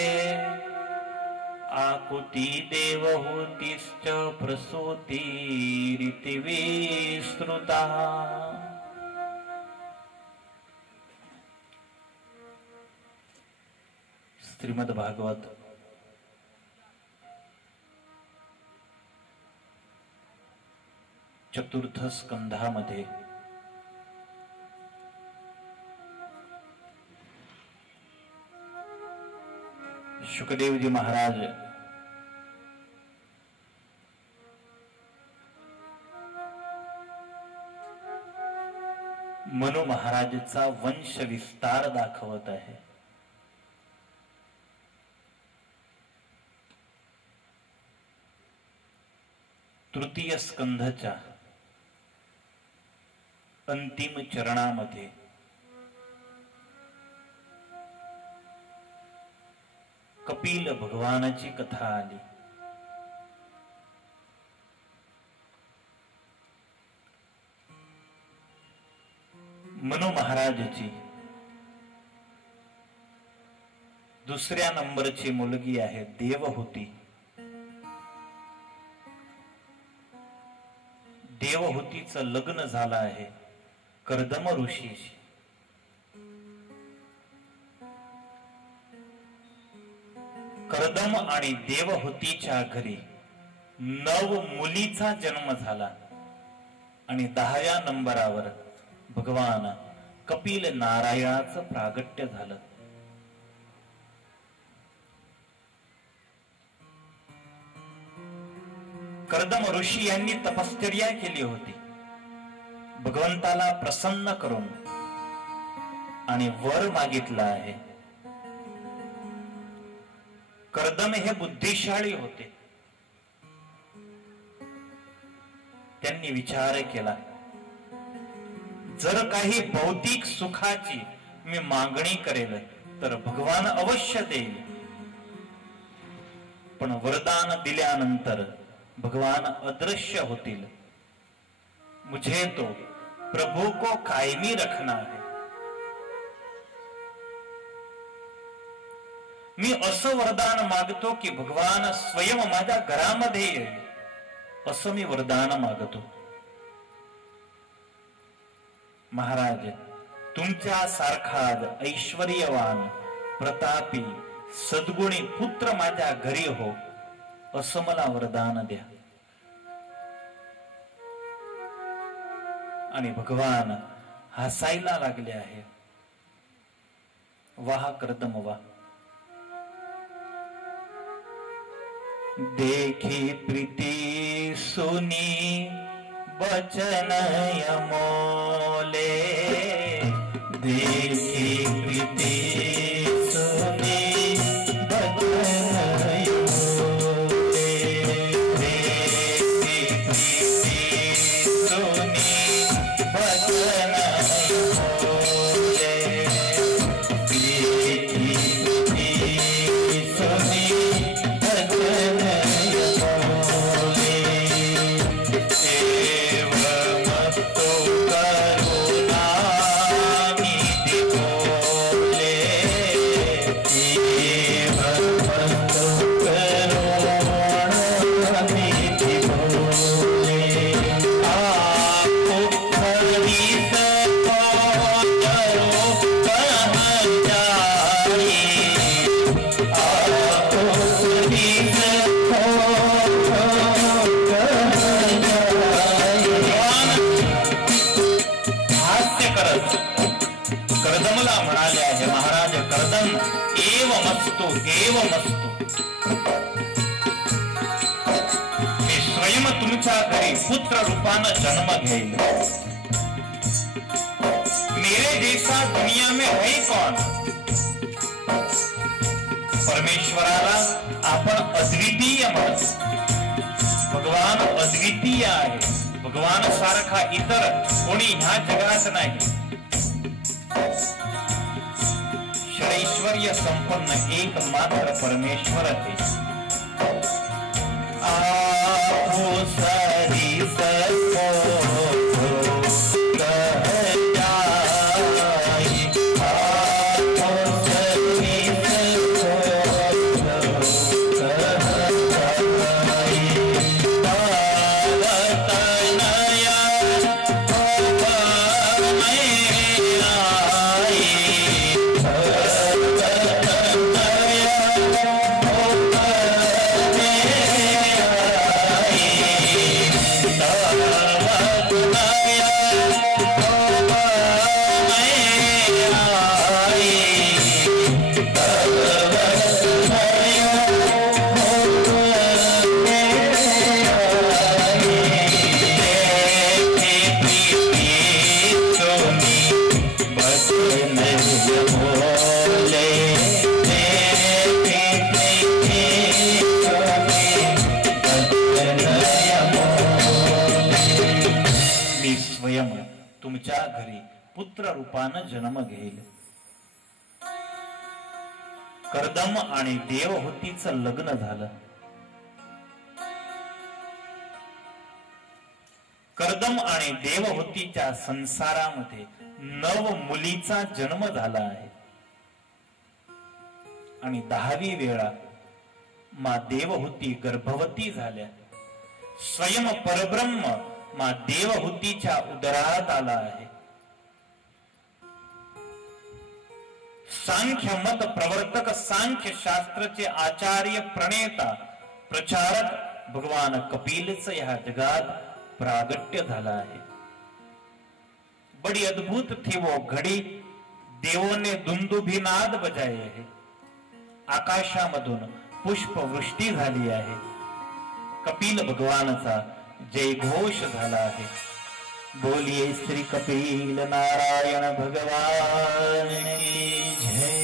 आकुति देवहूतिश्च प्रसूतिरिति विश्रुतः। श्रीमद् भागवत चतुर्थ स्कंधामध्ये शुकदेवजी महाराज मनु महाराजचा वंश विस्तार दाखवत आहे। तृतीय स्कंधाच्या अंतिम चरणामध्ये कपिल भगवानाची कथा आली। मनु महाराजची दुसऱ्या नंबरची मुलगी आहे देवहूती। देवहूतीचं लग्न झालं आहे कर्दम ऋषीशी। कर्दम आणि देवहूतीच्या घरी 9 मुलीचा जन्म झाला आणि 10व्या नंबरावर भगवान कपिल नारायणाचं प्रागट्य झालं। कर्दम ऋषी यांनी तपश्चर्या केली होती भगवंताला प्रसन्न करून आणि वर मागितला आहे। कर्दम हे बुद्धिशाळी होते। त्यांनी विचार केला जर काही भौतिक सुखाची मी मागणी करेल तर भगवान अवश्य देईल, पण वरदान दिल्यानंतर भगवान अदृश्य होतील. मुझे तो प्रभु को कायमी रखना है. मी असं वरदान मागतो की भगवान स्वयं माझ्या घरामध्ये येईल, असं मी वरदान मागतो. महाराज, तुमच्या सारखा ऐश्वर्यवान, प्रतापी, सद्गुणी पुत्र माझ्या घरी हो, असं मला वरदान द्या. आणि भगवान हसायला लागले आहे. वाह कर्दम वाह. देखी प्रीती सुनी बचन अमोले, देखी प्रीती सुनी बचन अमोले, देखी प्रीति सुनी बचन अमोले, देखी प्रीति सुनी बचन अमोले. एवमस्तु करुणा निधि बोले, एवमस्तु करुणा निधि बोले. आपको खरीद करो कहाँ जाए, आपको खरीद हास्य करत कर्दमला म्हणाले आहे. महाराज कर्दम, एवमस्तु एवमस्तु. मी स्वयं तुमच्या घरी पुत्र रूपानं जन्म घेईल. मेरे जैसा दुनिया में है कौन? परमेश्वराला आपण अद्वितीय म्हणतो. भगवान अद्वितीय आहे. भगवान सारखा इतर कोणी ह्या जगात नाही. षडैश्वर्य संपन्न एकमात्र परमेश्वर ते. आपो सरी सको कह जाए, आपो सरी सको कह जाए. तुमच्या घरी पुत्र रूपानं जन्म घेईल. कर्दम आणि देवहूतीचं लग्न झालं. कर्दम आणि देवहूतीच्या संसारामध्ये 9 मुलीचा जन्म झाला आहे. आणि 10वी वेळा मा देवहूती गर्भवती झाल्या. स्वयं परब्रह्म मा देवहूतीच्या उदरात आला आहे. सांख्य मत प्रवर्तक, सांख्य शास्त्रचे आचार्य, प्रणेता, प्रचारक भगवान कपिलच या जगात प्रागट्य झाला है. बड़ी अद्भुत थी वो घड़ी, देवों ने दुंदुभिनाद बजाए है. आकाशामधून पुष्पवृष्टी झाली आहे. कपिल भगवानचा जय घोष झाला आहे. बोलिए श्री कपिल नारायण भगवान की जय.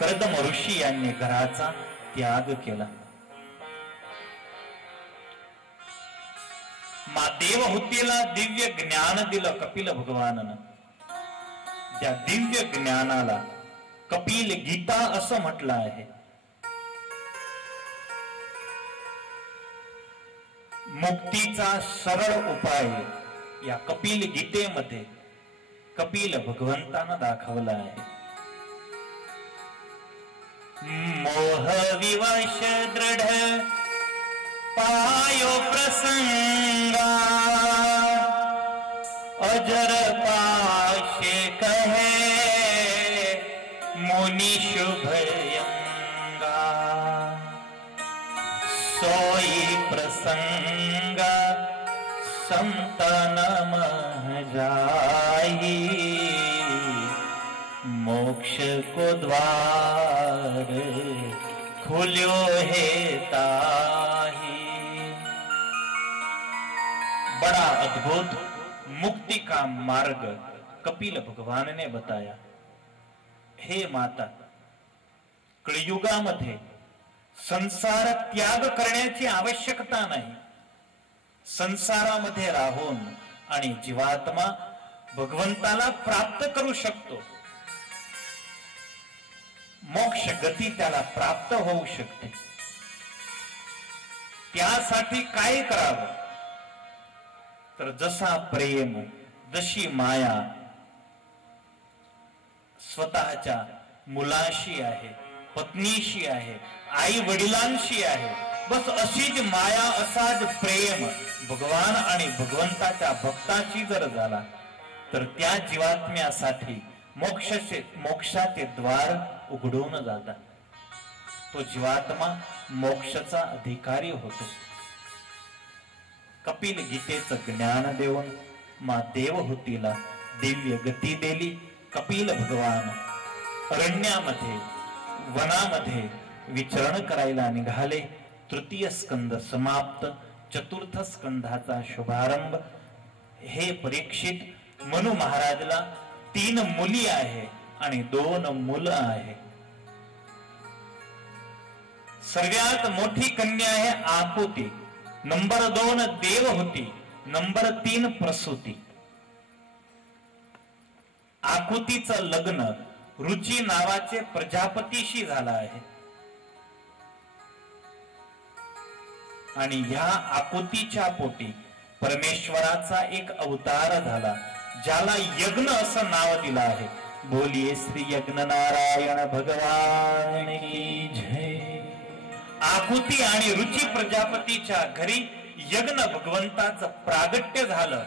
कर्दम ऋषी यांनी घराचा त्याग केला. मा देवहूतीला दिव्य ज्ञान दिलं कपिल भगवाननं. त्या दिव्य ज्ञानाला कपिल गीता असं म्हटलं आहे. मुक्तीचा सरळ उपाय या कपिल गीतेमध्ये कपिल भगवंतानं दाखवला आहे. मोह विवश दृढ पायो प्रसंगा अजर पाशे कहे मुनि शुभयंगा सोई प्रसंग संतन मह जाई मोक्ष को द्वार खुल्यो है ताही. बड़ा अद्भुत मुक्ति का मार्ग कपिल भगवान ने बताया. हे माता, कलियुगामध्ये संसार त्याग करण्याची आवश्यकता नाही. संसारामध्ये राहून आणि जीवात्मा भगवंताला प्राप्त करू शकतो. मोक्ष गती त्याला प्राप्त होऊ शकते. त्यासाठी काय करावं तर जसा प्रेम, जशी माया स्वतःच्या मुलाशी आहे, पत्नीशी आहे, आई वडिलांशी आहे, बस अशीच माया, असाच प्रेम भगवान आणि भगवंताच्या भक्ताची जर झाला तर त्या जीवात्म्यासाठी मोक्षाचे द्वार उघडून जातात. तो जीवात्मा मोक्षाचा अधिकारी होतो. कपिल गीतेचं ज्ञान देऊन मा देवहूतीला दिव्य गती दिली. कपिल भगवान अरण्यामध्ये, वनामध्ये विचरण करायला निघाले. तृतीय स्कंद समाप्त. चतुर्थ स्कंधाचा शुभारंभ. हे परीक्षित, मनु महाराजला 3 मुली आहे आणि 2 मुलं आहे. सर्वात मोठी कन्या आहे आकुती, नंबर 2 देवहूती, नंबर 3 प्रसूती. आकुतीचं लग्न रुची नावाचे प्रजापतीशी झालं आहे आणि ह्या आकुतीच्या पोटी परमेश्वराचा एक अवतार झाला, ज्याला यज्ञ असं नाव दिलं आहे. बोलिये श्री यज्ञ नारायण भगवान की जय. आकुती आणि रुची प्रजापतीच्या घरी यज्ञ भगवंताचं प्रागट्य झालं.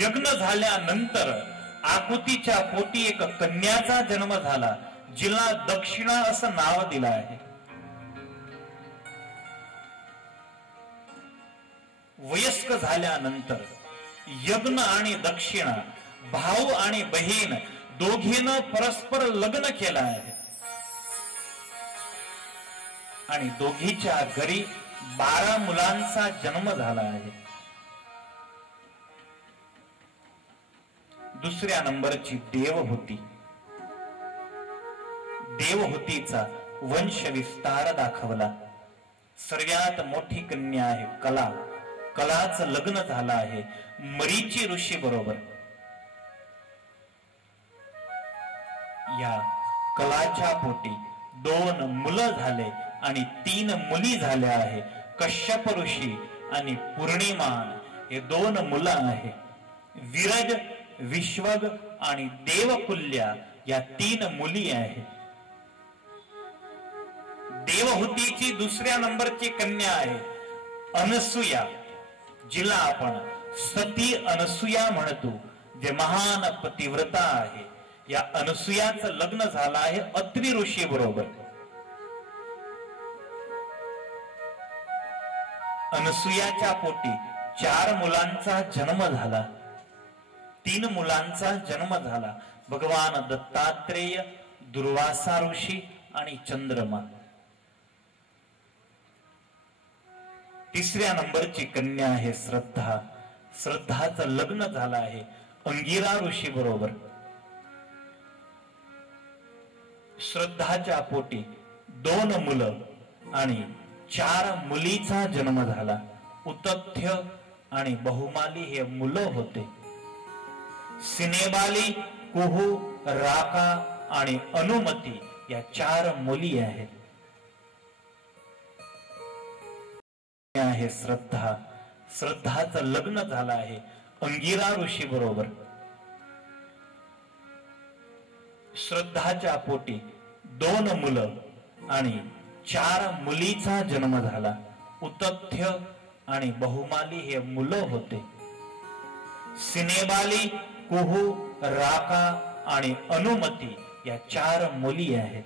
यज्ञ झाल्यानंतर आकुतीच्या पोटी एक कन्याचा जन्म झाला, जिला दक्षिणा असं नाव दिलं आहे. वयस्क झाल्यानंतर यज्ञ आणि दक्षिणा, भाऊ आणि बहीण दोघीनं परस्पर लग्न केलं आहे आणि दोघीच्या घरी 12 मुलांचा जन्म झाला आहे. दुसऱ्या नंबरची देवहूती. देवहूतीचा वंश विस्तार दाखवला. सर्वात मोठी कन्या आहे कला. कलाचं लग्न झालं आहे मरीची ऋषी बरोबर. या कलाच्या पोटी 2 मुलं झाले आणि 3 मुली झाल्या आहे. कश्यप ऋषी आणि पूर्णिमान हे 2 मुलं आहे. विरज, विश्वग आणि देवकुल्या या 3 मुली आहेत. देवहूतीची दुसऱ्या नंबरची कन्या आहे अनसूया, जिला आपण सती अनसूया म्हणतो, जे महान पतिव्रता आहे. या अनसूयाचं लग्न झालं आहे अत्रि ऋषी बरोबर. अनसूयाच्या पोटी 4 मुलांचा जन्म झाला. 3 मुलांचा जन्म झाला. भगवान दत्तात्रेय, दुर्वासा ऋषी आणि चंद्रमा. तिसऱ्या नंबरची कन्या आहे श्रद्धा. श्रद्धाचं लग्न झालं आहे अंगिरा ऋषी बरोबर. श्रद्धाच्या पोटी 2 मुलं आणि 4 मुलीचा जन्म झाला. उतथ्य आणि बहुमाली हे मुलं होते. सिनेबाली कुहू, राका आणि अनुमती या 4 मुली आहेत. आहे श्रद्धा. श्रद्धाचं लग्न झालं आहे अंगिरा ऋषी बरोबर. श्रद्धाच्या पोटी 2 मुलं आणि 4 मुलीचा जन्म झाला. उतथ्य आणि बहुमाली हे मुलं होते. सिनेबाली, कुहू, राका आणि अनुमती या 4 मुली आहेत.